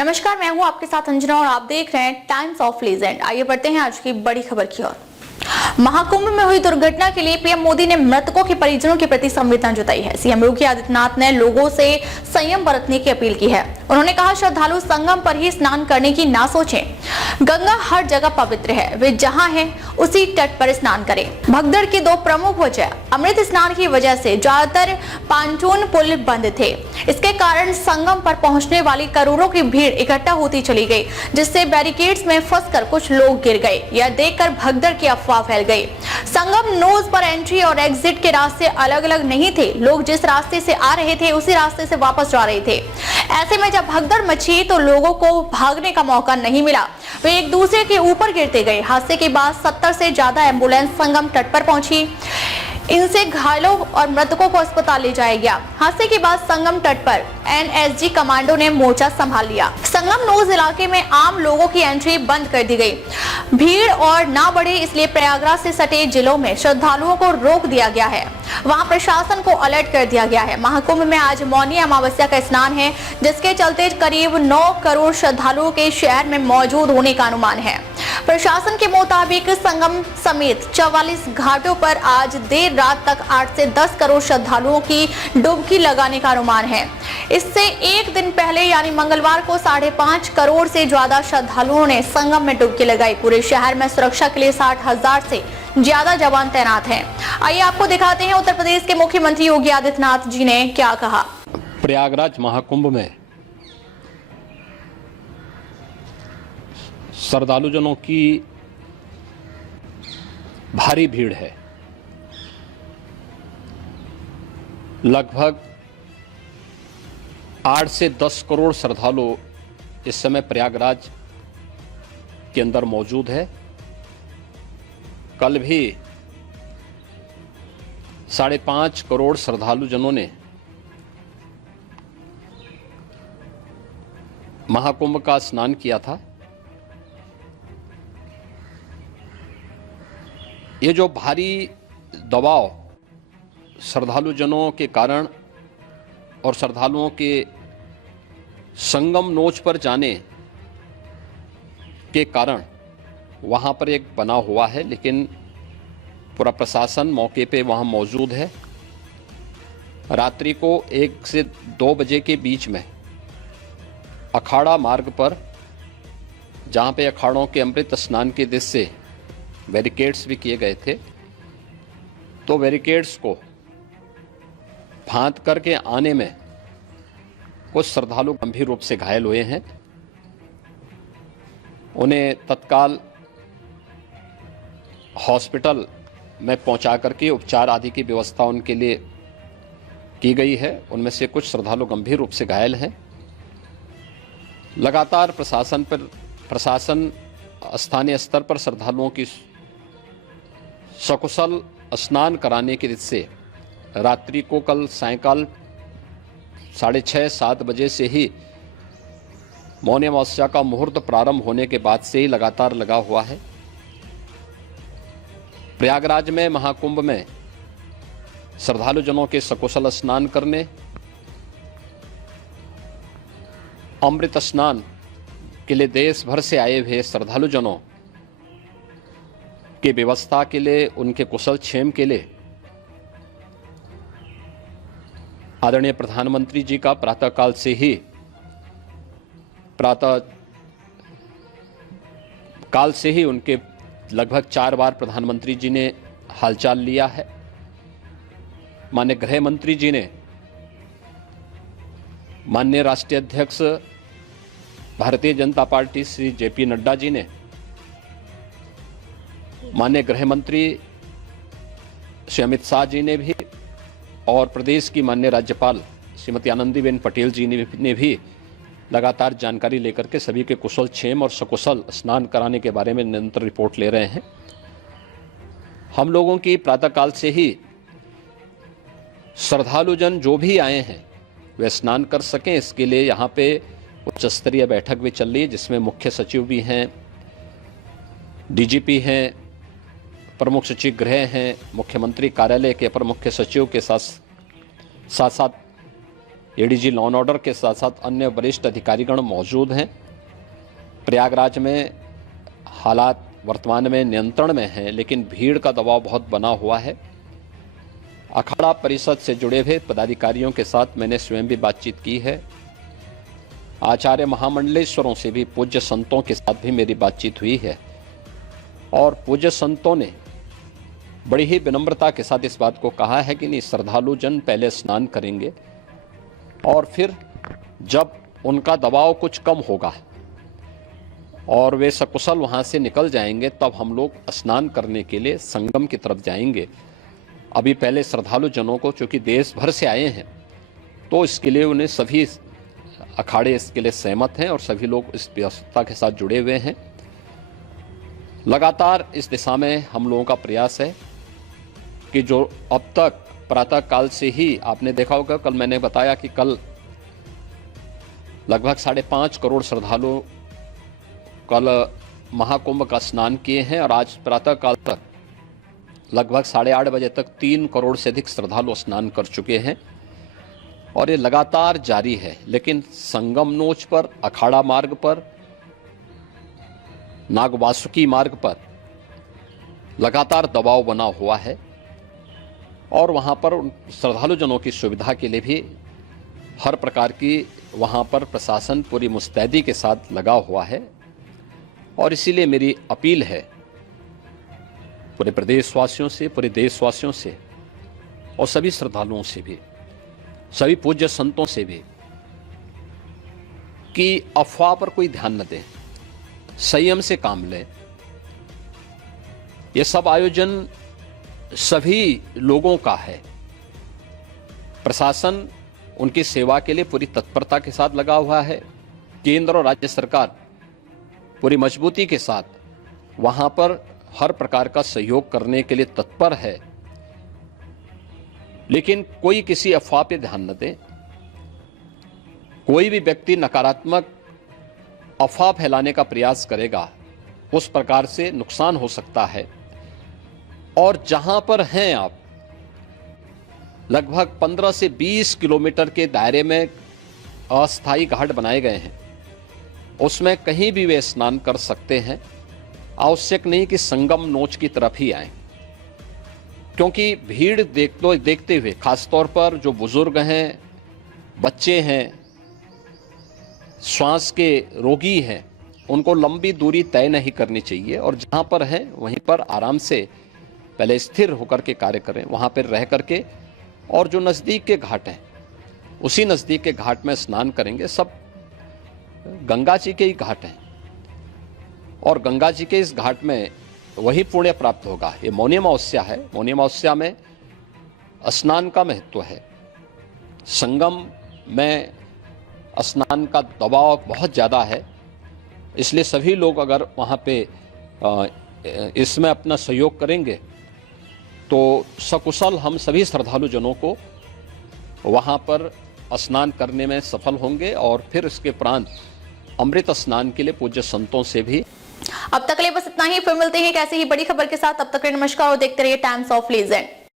नमस्कार, मैं हूं आपके साथ अंजना और आप देख रहे हैं टाइम्स ऑफ लीजेंड। आइए बढ़ते हैं आज की बड़ी खबर की ओर। महाकुंभ में हुई दुर्घटना के लिए पीएम मोदी ने मृतकों के परिजनों के प्रति संवेदना जताई है। सीएम योगी आदित्यनाथ ने लोगों से संयम बरतने की अपील की है। उन्होंने कहा, श्रद्धालु संगम पर ही स्नान करने की ना सोचें। गंगा हर जगह पवित्र है, वे जहां हैं उसी तट पर स्नान करें। भगदड़ की दो प्रमुख वजह अमृत स्नान की वजह से ज्यादातर पांटून पुल बंद थे। इसके कारण संगम पर पहुंचने वाली करोड़ों की भीड़ इकट्ठा होती चली गई, जिससे बैरिकेड्स में फंसकर कुछ लोग गिर गए। यह देखकर भगदड़ की अफवाह फैल गई। संगम नोज पर एंट्री और एग्जिट के रास्ते अलग अलग नहीं थे। लोग जिस रास्ते से आ रहे थे उसी रास्ते से वापस जा रहे थे। ऐसे में जब भगदड़ मची तो लोगों को भागने का मौका नहीं मिला, वे एक दूसरे के ऊपर गिरते गए। हादसे के बाद 70 से ज्यादा एम्बुलेंस संगम तट पर पहुंची। इनसे घायलों और मृतकों को अस्पताल ले जाया गया। हादसे के बाद संगम तट पर एनएसजी कमांडो ने मोर्चा संभाल लिया। संगम नोज इलाके में आम लोगों की एंट्री बंद कर दी गई। भीड़ और ना बढ़े इसलिए प्रयागराज से सटे जिलों में श्रद्धालुओं को रोक दिया गया है। वहां प्रशासन को अलर्ट कर दिया गया है। महाकुंभ में आज मौनी अमावस्या का स्नान है, जिसके चलते करीब 9 करोड़ श्रद्धालुओं के शहर में मौजूद होने का अनुमान है। प्रशासन के मुताबिक संगम समेत 44 घाटों पर आज देर रात तक 8 से 10 करोड़ श्रद्धालुओं की डुबकी लगाने का अनुमान है। इससे एक दिन पहले यानी मंगलवार को 5.5 करोड़ से ज्यादा श्रद्धालुओं ने संगम में डुबकी लगाई। पूरे शहर में सुरक्षा के लिए 60,000 से ज्यादा जवान तैनात हैं। आइए आपको दिखाते हैं उत्तर प्रदेश के मुख्यमंत्री योगी आदित्यनाथ जी ने क्या कहा। प्रयागराज महाकुंभ में श्रद्धालुजनों की भारी भीड़ है। लगभग 8 से 10 करोड़ श्रद्धालु इस समय प्रयागराज के अंदर मौजूद है। कल भी 5.5 करोड़ श्रद्धालुजनों ने महाकुंभ का स्नान किया था। ये जो भारी दबाव श्रद्धालुजनों के कारण और श्रद्धालुओं के संगम नोच पर जाने के कारण वहाँ पर एक बना हुआ है, लेकिन पूरा प्रशासन मौके पे वहाँ मौजूद है। रात्रि को 1 से 2 बजे के बीच में अखाड़ा मार्ग पर, जहाँ पे अखाड़ों के अमृत स्नान के दृश्य से बैरिकेड्स भी किए गए थे, तो बैरिकेड्स को फांद करके आने में कुछ श्रद्धालु गंभीर रूप से घायल हुए हैं। उन्हें तत्काल हॉस्पिटल में पहुंचा करके उपचार आदि की व्यवस्था उनके लिए की गई है। उनमें से कुछ श्रद्धालु गंभीर रूप से घायल हैं। लगातार प्रशासन स्थानीय स्तर पर श्रद्धालुओं की सकुशल स्नान कराने के दृष्टि से रात्रि को कल सायंकाल 6:30-7 बजे से ही मौनी अमावस्या का मुहूर्त प्रारंभ होने के बाद से ही लगातार लगा हुआ है। प्रयागराज में महाकुंभ में श्रद्धालुजनों के सकुशल स्नान करने, अमृत स्नान के लिए देश भर से आए हुए श्रद्धालुजनों की व्यवस्था के लिए, उनके कुशल क्षेम के लिए आदरणीय प्रधानमंत्री जी का प्रातःकाल से ही उनके लगभग 4 बार प्रधानमंत्री जी ने हालचाल लिया है। माननीय गृह मंत्री जी ने, माननीय राष्ट्रीय अध्यक्ष भारतीय जनता पार्टी श्री जेपी नड्डा जी ने, माननीय गृह मंत्री श्री अमित शाह जी ने भी, और प्रदेश की माननीय राज्यपाल श्रीमती आनंदीबेन पटेल जी ने भी लगातार जानकारी लेकर के सभी के कुशल क्षेम और सकुशल स्नान कराने के बारे में निरंतर रिपोर्ट ले रहे हैं। हम लोगों की प्रातःकाल से ही श्रद्धालुजन जो भी आए हैं वे स्नान कर सकें, इसके लिए यहाँ पे उच्च स्तरीय बैठक भी चल रही है, जिसमें मुख्य सचिव भी हैं, डीजीपी हैं, प्रमुख सचिव गृह हैं, मुख्यमंत्री कार्यालय के अपर मुख्य सचिव के साथ एडीजी लॉ एंड ऑर्डर के साथ साथ अन्य वरिष्ठ अधिकारीगण मौजूद हैं। प्रयागराज में हालात वर्तमान में नियंत्रण में हैं, लेकिन भीड़ का दबाव बहुत बना हुआ है। अखाड़ा परिषद से जुड़े हुए पदाधिकारियों के साथ मैंने स्वयं भी बातचीत की है। आचार्य महामंडलेश्वरों से भी, पूज्य संतों के साथ भी मेरी बातचीत हुई है और पूज्य संतों ने बड़ी ही विनम्रता के साथ इस बात को कहा है कि नहीं, श्रद्धालु जन पहले स्नान करेंगे और फिर जब उनका दबाव कुछ कम होगा और वे सकुशल वहाँ से निकल जाएंगे, तब हम लोग स्नान करने के लिए संगम की तरफ जाएंगे। अभी पहले श्रद्धालु जनों को, चूँकि देश भर से आए हैं, तो इसके लिए उन्हें सभी अखाड़े इसके लिए सहमत हैं और सभी लोग इस व्यवस्था के साथ जुड़े हुए हैं। लगातार इस दिशा में हम लोगों का प्रयास है कि जो अब तक प्रातः काल से ही आपने देखा होगा, कल मैंने बताया कि कल लगभग 5.5 करोड़ श्रद्धालु कल महाकुंभ का स्नान किए हैं और आज प्रातः काल तक लगभग 8:30 बजे तक 3 करोड़ से अधिक श्रद्धालु स्नान कर चुके हैं और ये लगातार जारी है। लेकिन संगम नोच पर, अखाड़ा मार्ग पर, नागवासुकी मार्ग पर लगातार दबाव बना हुआ है और वहाँ पर श्रद्धालु जनों की सुविधा के लिए भी हर प्रकार की वहाँ पर प्रशासन पूरी मुस्तैदी के साथ लगा हुआ है। और इसीलिए मेरी अपील है पूरे प्रदेशवासियों से, पूरे देशवासियों से और सभी श्रद्धालुओं से भी, सभी पूज्य संतों से भी, कि अफवाह पर कोई ध्यान न दें, संयम से काम लें। ये सब आयोजन सभी लोगों का है। प्रशासन उनकी सेवा के लिए पूरी तत्परता के साथ लगा हुआ है। केंद्र और राज्य सरकार पूरी मजबूती के साथ वहां पर हर प्रकार का सहयोग करने के लिए तत्पर है। लेकिन कोई किसी अफवाह पे ध्यान न दे। कोई भी व्यक्ति नकारात्मक अफवाह फैलाने का प्रयास करेगा, उस प्रकार से नुकसान हो सकता है। और जहां पर हैं आप, लगभग 15 से 20 किलोमीटर के दायरे में अस्थायी घाट बनाए गए हैं, उसमें कहीं भी वे स्नान कर सकते हैं। आवश्यक नहीं कि संगम नोच की तरफ ही आएं, क्योंकि भीड़ देखते हुए, खासतौर पर जो बुजुर्ग हैं, बच्चे हैं, श्वास के रोगी हैं, उनको लंबी दूरी तय नहीं करनी चाहिए और जहां पर हैं वहीं पर आराम से पहले स्थिर होकर के कार्य करें, वहां पर रह करके। और जो नज़दीक के घाट हैं, उसी नज़दीक के घाट में स्नान करेंगे। सब गंगा जी के ही घाट हैं और गंगा जी के इस घाट में वही पुण्य प्राप्त होगा। ये मौनी अमावस्या है। मौनी अमावस्या में स्नान का महत्व है। संगम में स्नान का दबाव बहुत ज़्यादा है, इसलिए सभी लोग अगर वहाँ पे इसमें अपना सहयोग करेंगे तो सकुशल हम सभी श्रद्धालु जनों को वहाँ पर स्नान करने में सफल होंगे और फिर इसके उपरांत अमृत स्नान के लिए पूज्य संतों से भी। अब तक के लिए बस इतना ही। फिर मिलते हैं एक ऐसी ही बड़ी खबर के साथ। तब तक के लिए नमस्कार और देखते रहिए टाइम्स ऑफ लीजेंड।